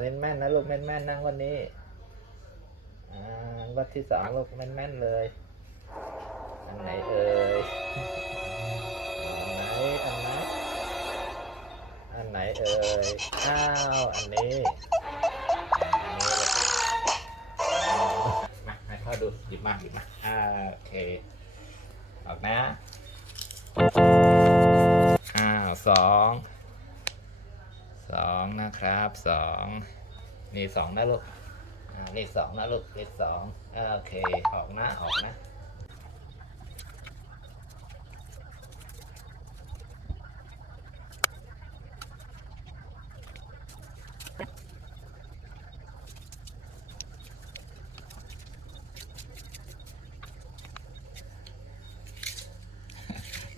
เล่นแม่นนะลูกแม่นแม่นนะวันนี้อ่าวัดที่สองลูกแม่นแม่นๆเลย อันไหนเอ่ยอันไหนอันไหนอันไหนเอ่ยอ้าวอันนี้มาให้พ่อดูหยิบมาหยิบมาอ่าโอเคออกนะอ้าวสอง สองนะครับสองนี่สองนะลูกอ่าเลขสองนะลูกเลขสองโอเค ออกนะออกนะ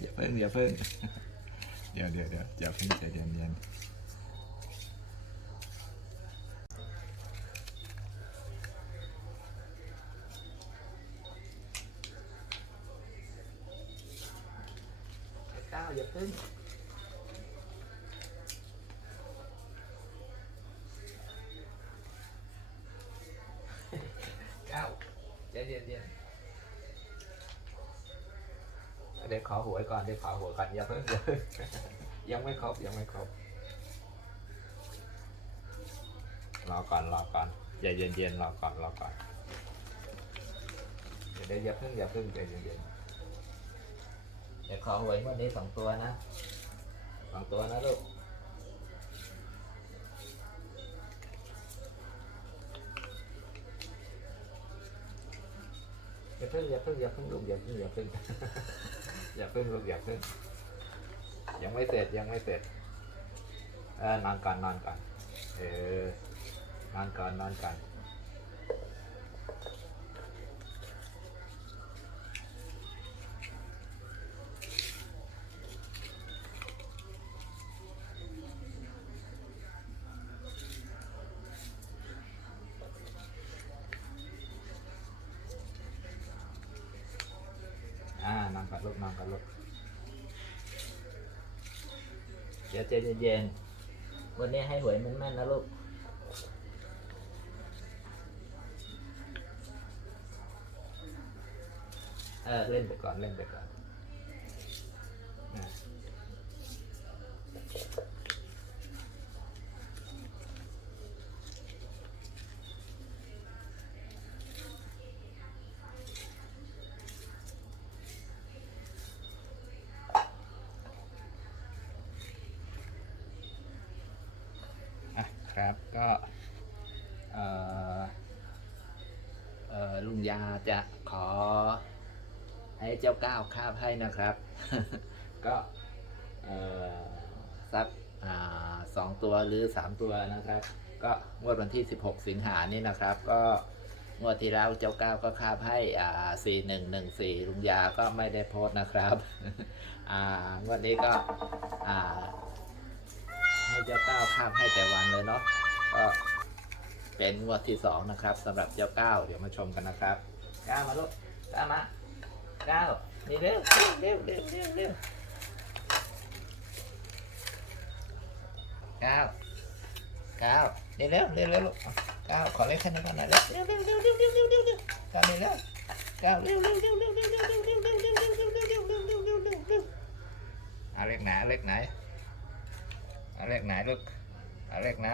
อย่าเพิ่งอย่าเพิ่งเดี๋ยวเดี๋ยวเดี๋ยวอย่าเพิ่งใจเย็นเย็น อย่าเพิ่งก้าวใจเย็นเย็นเดี๋ยวขอหวยก่อนเดี๋ยวขอหวยก่อนย่าเพิ่งอย่ยังไม่ครบยังไม่ครบรอก่อนรอก่อนอย่าเย็นเย็นรอก่อนรอก่อนเดี๋ยวเยวอย่าเพิ่งอย่าเพิ่งใจเย็นเย็นๆ ขอหวยงวันนี้สองตัวนะสองตัวนะลูกอย่าเพิ่งอย่าเพิ่งอย่าเพิ่งลูกอย่าเพิ่งอย่าเพิ่งอย่าเพิ่งลูกอย่าเพิ่งยังไม่เสร็จยังไม่เสร็จเออนอนก่อนนอนก่อนเออนอนก่อนนอนก่อน อ่านอนก่อนลูกนอนก่อนลูกเดี๋ยวใจเย็นๆวันนี้ให้หวยแม่นๆนะลูกเออเล่นไปก่อนเล่นไปก่อนอะอ่ะครับก็ลุงยาจะขอให้เจ้าก้าวคาบให้นะครับ ก็สักอสองตัวหรือสามตัวนะครับ ก็งวดวันที่ 16 สิงหานี่นะครับ ก็งวดที่แล้วเจ้าก้าวก็คาบให้อ่าสี่หนึ่งหนึ่งสี่ลุงยาก็ไม่ได้โพสนะครับ อ่างวดนี้ก็อ่า ให้เจ้าก้าวคาบให้แต่วันเลยเนาะก็เป็นงวดที่สองนะครับสำหรับเจ้าก้าวเดี๋ยวมาชมกันนะครับก้าวมาลูกก้าวมาเก้านี่เร็วเร็วเร็วเร็วเร็วเก้าเก้านี่เร็วเร็วเร็วลูกเก้าขอเลขแค่นี้ก่อนนะเร็วเร็วเร็วเร็วเร็วเร็วเร็วเร็วเร็วเก้านี่เร็วเก้าเร็วเร็วเร็วเร็วเร็วเร็วเร็วเร็วเร็วเร็วเร็วเร็วเร็วเร็วเร็วเร็วเร็วเร็วเร็วเอาเลขไหนเอาเลขไหนเร็วเร็ว อาเลขไหนลูกเอาเลขไหน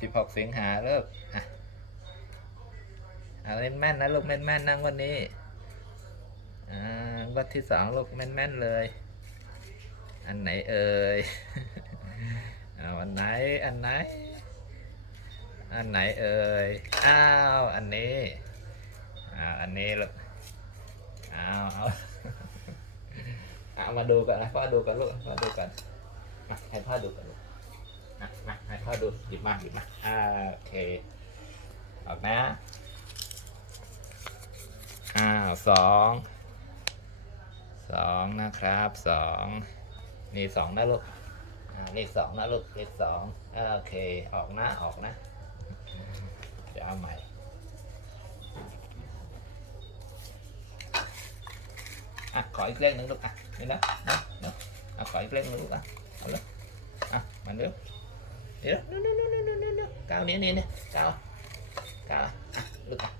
สิบหกสิงหาเลิกอะเอาเล่นแม่นนะลูกแม่นแม่นนั่งวันนี้อ่าวัดที่สองลูกแม่นๆเลย อันไหนเอ่ยเอาอันไหนอันไหน อันไหนเอ่ยอ้าวอันนี้อ้าวอันนี้ลูกอ้าวเอาเอามาดูกันนะพ่อดูกันลูกพ่อดูกัน มาให้พ่อดูกันลูกมามาให้พ่อดูหยิบมาหยิบมาอ่าโอเคออกนะอ้าวสองสองนะครับสองนี่สองนะลูกอ่าเลขสองนะลูกเลขสองโอเคออกนะออกนะเดี๋ยวเอาใหม่อะขออีกเลขหนึ่งลูกอะนี่นะนะนะอะขออีกเลขหนึ่งลูกอะ เอาเลยอะมาเร็วเดี๋ยวเร็วเร็วเร็วเร็วเร็วเร็วก้าวนี้นี่นี่ก้าวก้าวอะลูกอะ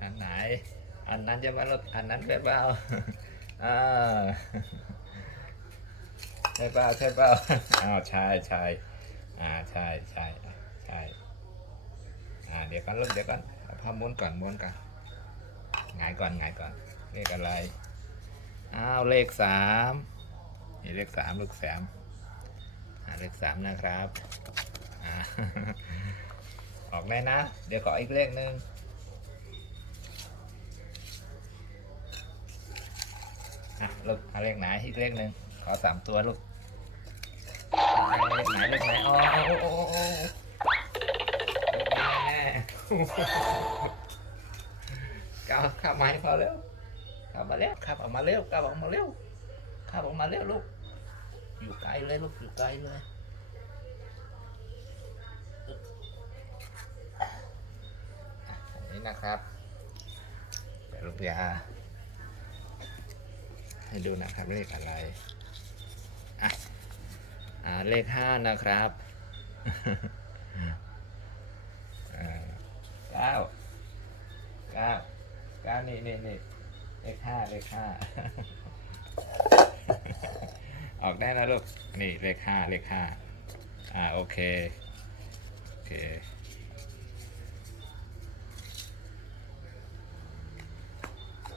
อันไหน อันนั้นจะมาลูกอันนั้นเป็นเปล่าอ่าใช่เปล่าใช่เปล่าอ้าวใช่ใช่อ่าใช่ใช่ใช่อ่าเดี๋ยวกันลูกเดี๋ยวก่อนเอาผ้าม้วนก่อนม้วนก่อน หงายก่อนหงายก่อน เลขอะไร อ้าวเลขสามนี่เลขสามเลขสามอ่าเลขสามนะครับออกได้นะ เดี๋ยวขออีกเลขหนึ่งอะลูกเอาเลขไหนอีกเลขหนึ่งขอสามตัวลูกเลขไหนเลขไหนอ๋อโอ้โอ้โอ้โอ้ เลขนี้แน่ๆก้าวข้ามาให้พอแล้วข้ามมาแล้วข้ามออกมาเร็วก้าวออกมาเร็วข้ามออกมาเร็วลูก อยู่ไกลเลยลูกอยู่ไกลเลยอันนี้นะครับเดี๋ยวลูกยา ให้ดูนะครับเลขอะไรอะอ่าเลขห้านะครับเก้าเก้า เก้านี่นี่นี่เลขห้าเลขห้าออกได้นะลูก นี่เลขห้าเลขห้าอ่าโอเค โอเค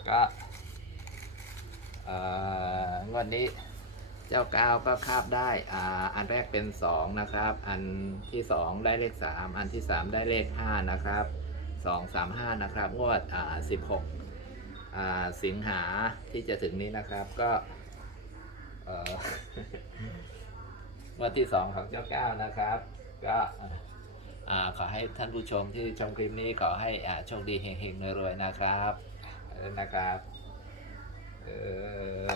ก็เอ่องวดนี้เจ้าก้าวก็คาบได้อ่าอันแรกเป็นสองนะครับ อันที่สองได้เลขสามอันที่สามได้เลขห้านะครับ สองสามห้านะครับ งวดอ่าสิบหกอ่าสิงหาที่จะถึงนี้นะครับก็เอ่องวดที่สองของเจ้าก้าวนะครับ ก็อ่าขอให้ท่านผู้ชมที่ชมคลิปนี้ขอให้อ่าโชคดีเฮงๆรวยๆนะครับนะครับเออ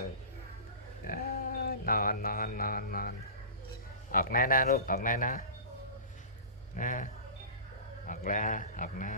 นอนนอนนอนนอนออกแน่นะลูกออกแน่นะนะ ออกแล้วออกนะ